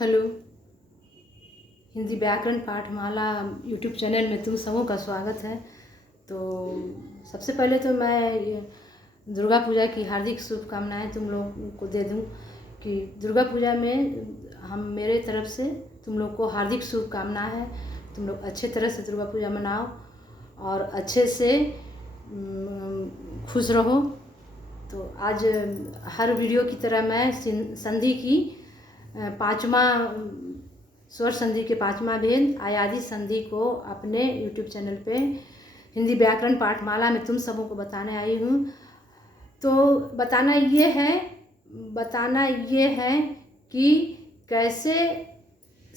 Hello. Hindi व्याकरण पाठमाला YouTube channel में तुम सबों का स्वागत है। तो सबसे पहले तो मैं दुर्गा पूजा की हार्दिक शुभकामनाएं तुम लोगों को दे दूं कि दुर्गा पूजा में हम मेरे तरफ से तुम लोग को हार्दिक शुभकामनाएं है। तुम लोग अच्छे तरह से दुर्गा पूजा मनाओ और अच्छे से खुश रहो। तो आज हर वीडियो की तरह मैं संधि की पाँचवा स्वर संधि के पाँचवा भेद आयादी संधि को अपने यूट्यूब चैनल पे हिंदी व्याकरण पाठमाला में तुम सबों को बताने आई हूँ। तो बताना ये है कि कैसे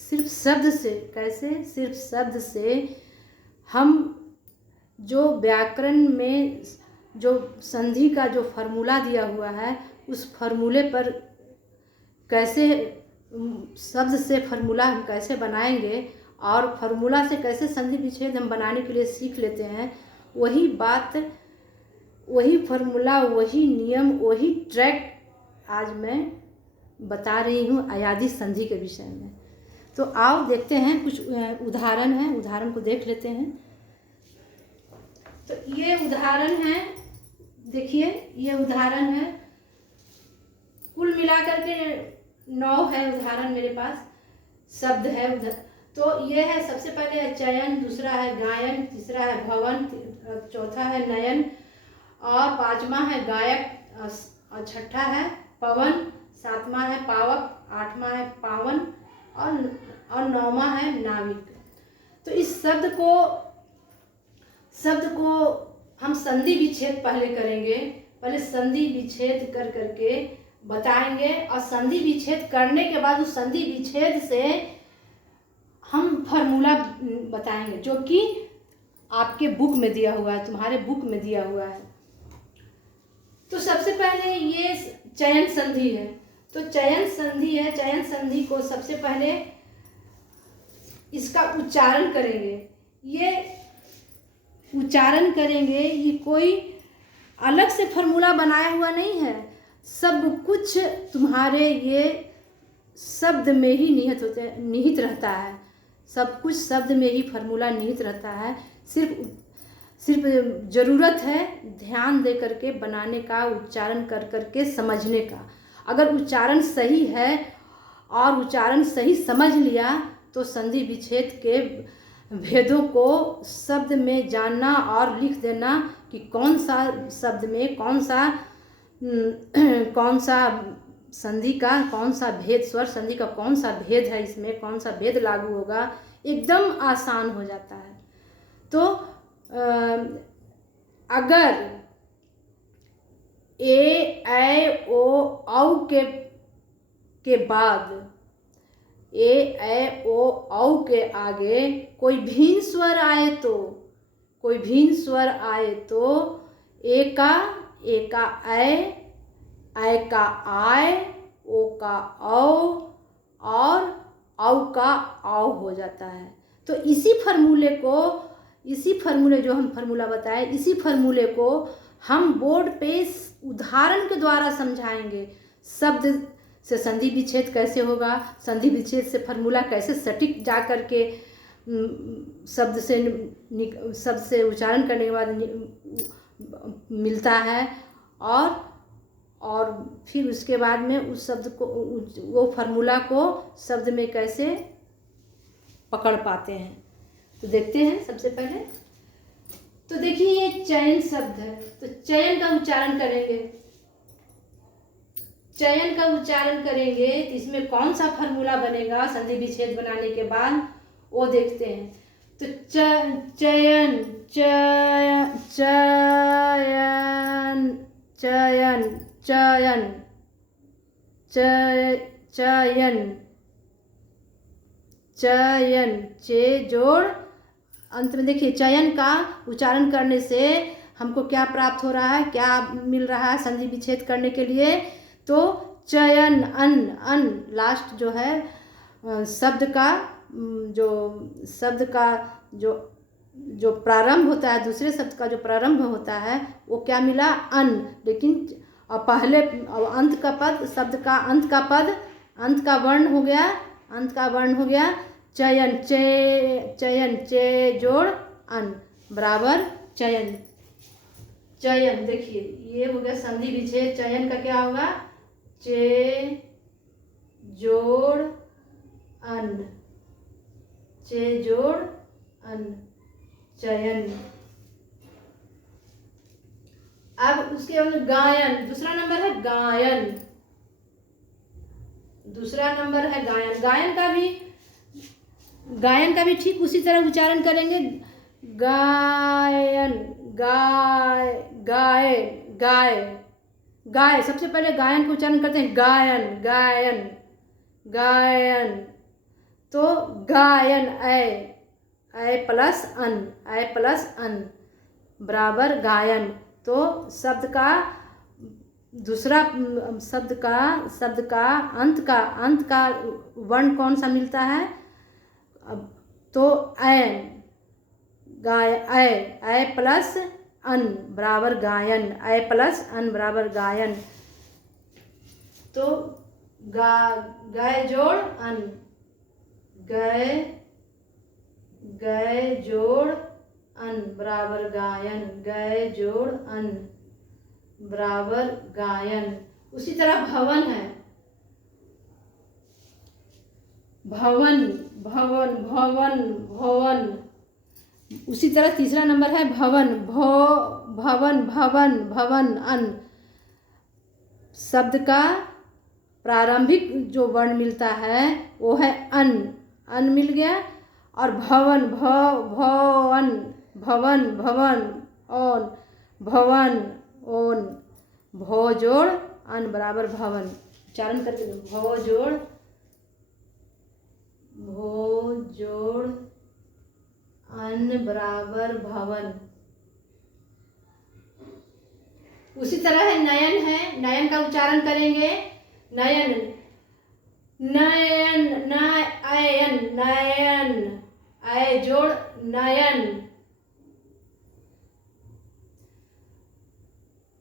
सिर्फ शब्द से हम जो व्याकरण में जो संधि का जो फार्मूला दिया हुआ है उस फार्मूले पर कैसे शब्द से फार्मूला हम कैसे बनाएंगे और फार्मूला से कैसे संधि विच्छेद हम बनाने के लिए सीख लेते हैं। वही बात, वही फार्मूला, वही नियम, वही ट्रैक आज मैं बता रही हूँ अयादी संधि के विषय में। तो आओ देखते हैं, कुछ उदाहरण हैं, उदाहरण को देख लेते हैं। तो ये उदाहरण है, देखिए ये उदाहरण है, कुल मिलाकर के 9 है उदाहरण मेरे पास, शब्द है उधर। तो ये है, सबसे पहले है चयन, दूसरा है गायन, तीसरा है भवन, चौथा है नयन और पांचवा है गायक और छठा है पवन, सातवां है पावक, आठवां है पावन और नौवां है नाविक। तो इस शब्द को हम संधि विच्छेद पहले करेंगे, पहले संधि विच्छेद कर करके बताएंगे और संधि विच्छेद करने के बाद उस संधि विच्छेद से हम फार्मूला बताएंगे जो कि आपके बुक में दिया हुआ है, तुम्हारे बुक में दिया हुआ है। तो सबसे पहले ये चयन संधि है। तो चयन संधि है, चयन संधि को सबसे पहले इसका उच्चारण करेंगे। ये उच्चारण करेंगे, ये कोई अलग से फार्मूला बनाया हुआ नहीं है, सब कुछ तुम्हारे ये शब्द में ही निहित रहता है। सब कुछ शब्द में ही फार्मूला निहित रहता है। सिर्फ ज़रूरत है ध्यान दे करके बनाने का, उच्चारण कर करके समझने का। अगर उच्चारण सही है और उच्चारण सही समझ लिया तो संधि विच्छेद के भेदों को शब्द में जानना और लिख देना कि कौन सा शब्द में कौन सा संधि का कौन सा भेद, स्वर संधि का कौन सा भेद है, इसमें कौन सा भेद लागू होगा, एकदम आसान हो जाता है। तो अगर ए ऐ ओ औ के बाद ए ऐ ओ औ के आगे कोई भिन्न स्वर आए तो ए का ऐ का आय, ओ का औ और औ का औ हो जाता है। तो इसी फार्मूले जो हम फार्मूला बताए, इसी फार्मूले को हम बोर्ड पे उदाहरण के द्वारा समझाएंगे। शब्द से संधि विच्छेद कैसे होगा, संधि विच्छेद से फार्मूला कैसे सटीक जा कर के शब्द से उच्चारण करने के बाद मिलता है और फिर उसके बाद में उस शब्द को, वो फार्मूला को शब्द में कैसे पकड़ पाते हैं। तो देखते हैं सबसे पहले। तो देखिए ये चयन शब्द है, तो चयन का उच्चारण करेंगे। चयन का उच्चारण करेंगे तो इसमें कौन सा फार्मूला बनेगा संधि विच्छेद बनाने के बाद, वो देखते हैं। तो चयन चयन चयन चयन चयन चयन चे जोड़ अंत में देखिए चयन का उच्चारण करने से हमको क्या प्राप्त हो रहा है, क्या मिल रहा है संधि विच्छेद करने के लिए। तो चयन अन लास्ट जो है शब्द का जो प्रारंभ होता है, दूसरे शब्द का जो प्रारंभ होता है वो क्या मिला, अन। लेकिन पहले अंत का पद, शब्द का अंत का पद, अंत का वर्ण हो गया अंत का वर्ण हो गया चयन, चयन चे जोड़ अन बराबर चयन। चयन देखिए ये हो गया संधि विच्छेद। चयन का क्या होगा, चे जोड़ अन, चे जोड़ अन चयन। अब उसके बाद गायन, दूसरा नंबर है गायन, दूसरा नंबर है गायन। गायन का भी ठीक उसी तरह उच्चारण करेंगे। गायन, गाय, गाय, गाय, गाय। सबसे पहले गायन को उच्चारण करते हैं गायन, गायन, गायन। तो गायन ऐ प्लस अन, ऐ प्लस अन बराबर गायन। तो शब्द का दूसरा शब्द का अंत का वर्ण कौन सा मिलता है, तो ऐन, गाय, ऐ प्लस अन बराबर गायन, ऐ प्लस अन बराबर गायन। तो गय जोड़ अन, गय जोड़ अन बराबर गायन, गय जोड़ अन बराबर गायन। उसी तरह भवन है, भवन, भवन, भवन, भवन। उसी तरह तीसरा नंबर है भवन, भवन, भवन, भवन अन। शब्द का प्रारंभिक जो वर्ण मिलता है वो है अन, अन मिल गया। और भवन, भवन, भवन, भवन ओन, भवन ओन, भो जोड़ अन बराबर भवन। उच्चारण करके भो जोड़, भो जोड़ अन बराबर भवन। उसी तरह है नयन, है नयन का उच्चारण करेंगे नयन, नयन, नयन, नयन, ऐ जोड़ नयन,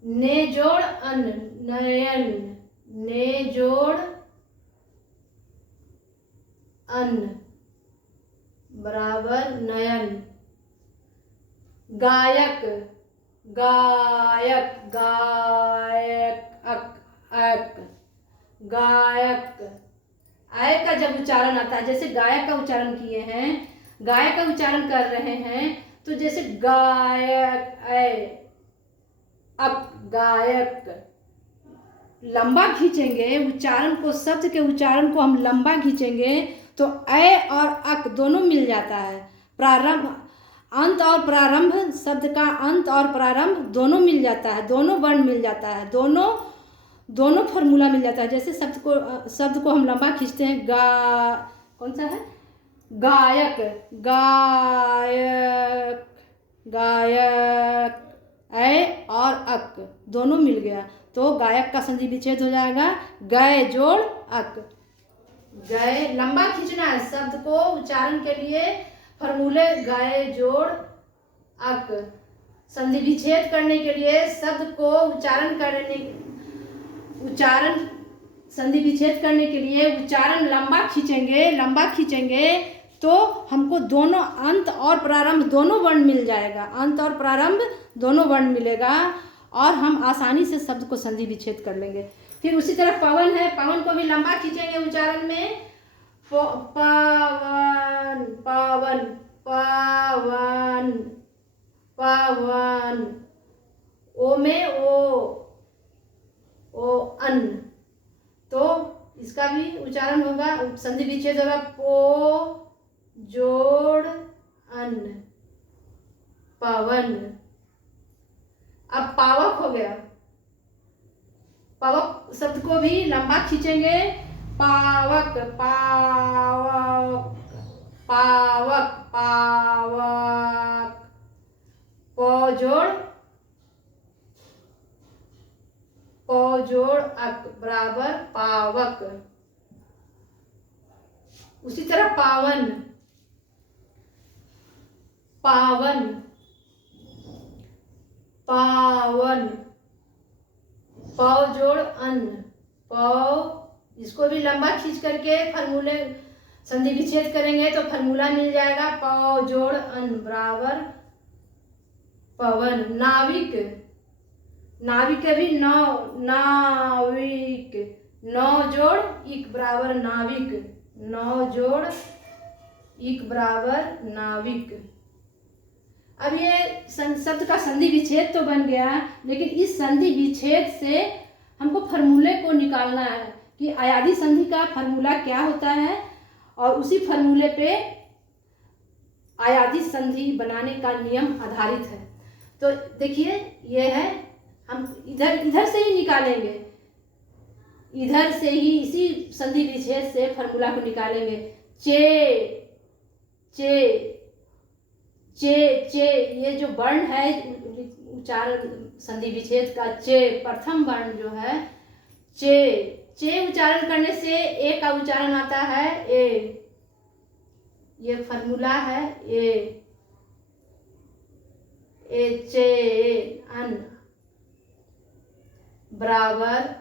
ने जोड़ अन नयन, ने जोड़ अन बराबर नयन। गायक, गायक, गायक अक, गायक। आय का जब उच्चारण आता है, जैसे गायक का उच्चारण किए हैं, गायक का उच्चारण कर रहे हैं, तो जैसे गायक अक, गायक लंबा खींचेंगे उच्चारण को, शब्द के उच्चारण को हम लंबा खींचेंगे तो ऐ और अक दोनों मिल जाता है। प्रारंभ, अंत और प्रारंभ, शब्द का अंत और प्रारंभ दोनों मिल जाता है, दोनों वर्ण मिल जाता है, दोनों फॉर्मूला मिल जाता है। जैसे शब्द को हम लंबा खींचते हैं, कौन सा है, गायक, गायक, गायक, ऐ और अक दोनों मिल गया तो गायक का संधि विच्छेद हो जाएगा गय जोड़ अक। गय लंबा खींचना है शब्द को उच्चारण के लिए, फॉर्मूले गय जोड़ अक। संधि विच्छेद करने के लिए शब्द को संधि विच्छेद करने के लिए उच्चारण लंबा खींचेंगे तो हमको दोनों अंत और प्रारंभ दोनों वर्ण मिल जाएगा, अंत और प्रारंभ दोनों वर्ण मिलेगा और हम आसानी से शब्द को संधि विच्छेद कर लेंगे। फिर उसी तरह पवन है, पवन को भी लंबा खींचेंगे उच्चारण में, पवन, पवन, पवन, पवन, ओ में ओ अन, तो इसका भी उच्चारण होगा, संधि विच्छेद होगा पो जोड़ अन, पवन। अब पावक हो गया, पावक शब्द को भी लंबा खींचेंगे, पावक, पावक, पावक, पावक, पो जोड़ अक बराबर पावक। उसी तरह पावन, पावन, पावन, पौ जोड़ अन्न, पौ, इसको भी लंबा खींच करके फॉर्मूले संधि विच्छेद करेंगे तो फॉर्मूला मिल जाएगा प जोड़ अन बराबर पवन। नाविक, नाविक भी नौ, नाविक, नौ जोड़ इक बराबर नाविक, नौ जोड़ इक बराबर नाविक। अब ये शब्द का संधि विच्छेद तो बन गया, लेकिन इस संधि विच्छेद से हमको फॉर्मूले को निकालना है कि अयादी संधि का फॉर्मूला क्या होता है, और उसी फॉर्मूले पे अयादी संधि बनाने का नियम आधारित है। तो देखिए ये है, हम इधर से ही निकालेंगे, इधर से ही इसी संधि विच्छेद से फॉर्मूला को निकालेंगे। चे चे चे चे, ये जो वर्ण है उच्चारण संधि विच्छेद का, चे प्रथम वर्ण जो है चे, चे उच्चारण करने से ए का उच्चारण आता है ए, ये फॉर्मूला है ए चे अन बराबर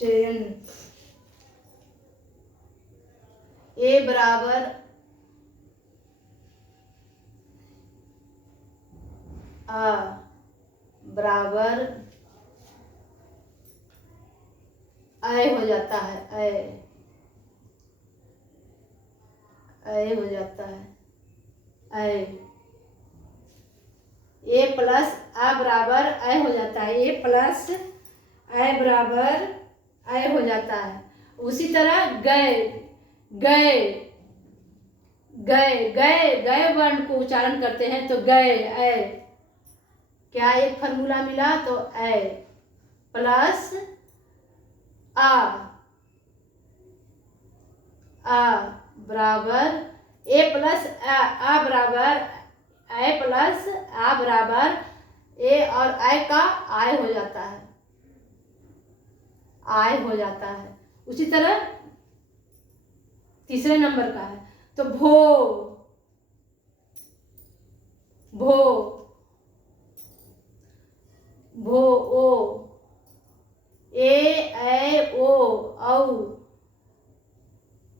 चयन, ए बराबर आ बराबर अय हो जाता है, अय हो जाता है, अय। ए प्लस आ बराबर अय हो जाता है, ए प्लस अय बराबर अय हो जाता है। उसी तरह गए, गए, गए, गए, गए वर्ण को उच्चारण करते हैं तो गए, अय, क्या एक फॉर्मूला मिला, तो अय प्लस आ बराबर ए प्लस आ बराबर ए प्लस आ बराबर ए, और आई का आय हो जाता है, आय हो जाता है। उसी तरह तीसरे नंबर का है तो भो, भो, भो ओ, ए ओ औ,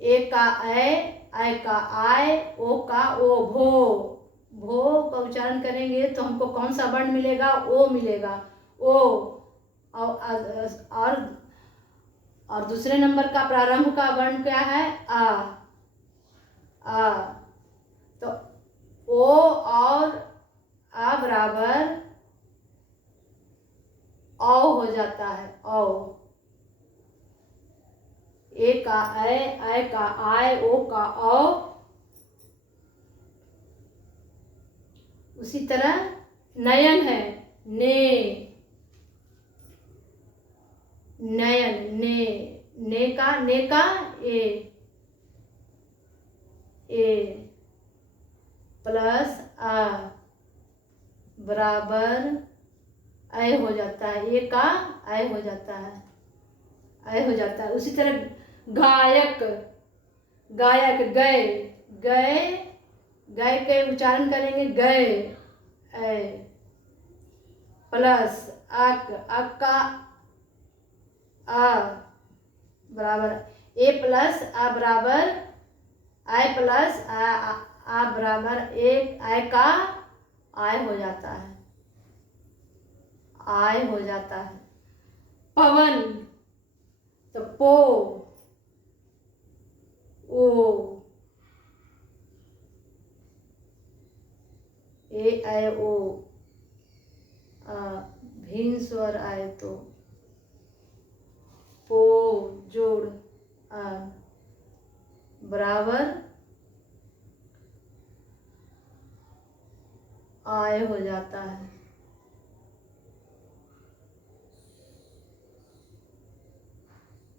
ए का ऐ का आय, ओ का ओ, भो। भो का उच्चारण करेंगे तो हमको कौन सा वर्ण मिलेगा, ओ मिलेगा, ओ। और दूसरे नंबर का प्रारंभ का वर्ण क्या है, आ। तो ओ और आ बराबर औ हो जाता है, औ। ए का ऐ का आय, ओ का औ। उसी तरह नयन है, ने, नयन, ने का ए प्लस आ बराबर अय हो जाता है, ए का अय हो जाता है, अय हो जाता है। उसी तरह गायक, गायक, गए, गए, गए के उच्चारण करेंगे गए, ऐ प्लस अक, अक का आ बराबर ए प्लस आ बराबर आई प्लस आ बराबर एक, आय का आय हो जाता है, आय हो जाता है। पवन तो पो, ओ, ए आय ओ, भिन्न स्वर आए तो पो जोड़ आ बराबर आय हो जाता है।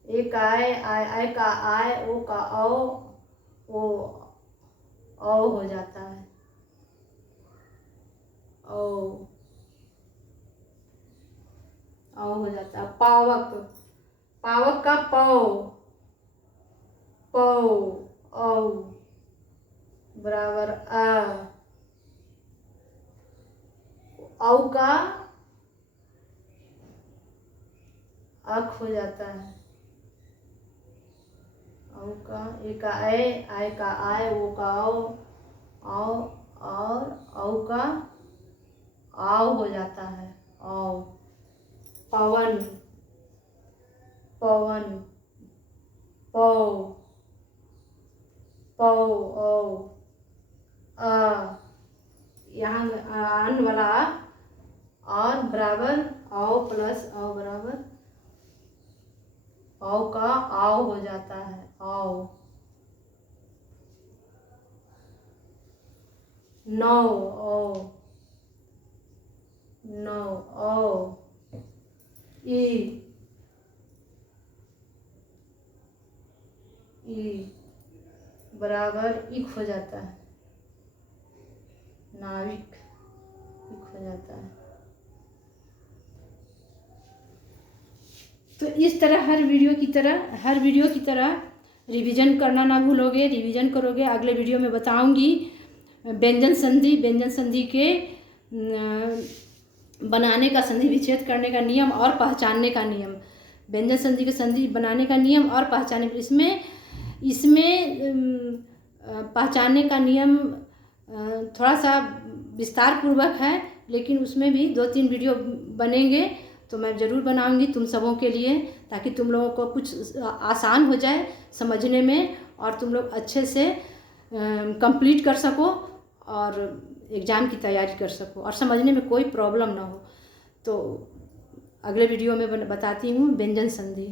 एक आय का आय, ओ का ओ हो जाता है, ओ हो जाता है। पावक, पावक का पौ औ बराबर औ का अक हो जाता है, औ का, ए का ए, आय का आय, ओ का औ, और औ का आव हो जाता है, औ। पवन, पवन, पौ, पौ, औ, अ, यहाँ अन वाला और बराबर औ प्लस औ बराबर औ का आव हो जाता है, औ। नौ, औ, नौ, औ। ई, ई बराबर इक हो जाता है, नाविक, इक हो जाता है। तो इस तरह हर वीडियो की तरह रिवीजन करना ना भूलोगे, रिवीजन करोगे। अगले वीडियो में बताऊंगी व्यंजन संधि के बनाने का, संधि विच्छेद करने का नियम और पहचानने का नियम। व्यंजन संधि के संधि बनाने का नियम और पहचानने, इसमें पहचानने का नियम थोड़ा सा विस्तार पूर्वक है, लेकिन उसमें भी 2-3 वीडियो बनेंगे तो मैं ज़रूर बनाऊंगी तुम सबों के लिए, ताकि तुम लोगों को कुछ आसान हो जाए समझने में और तुम लोग अच्छे से कंप्लीट कर सको और एग्ज़ाम की तैयारी कर सको और समझने में कोई प्रॉब्लम ना हो। तो अगले वीडियो में बताती हूँ व्यंजन संधि।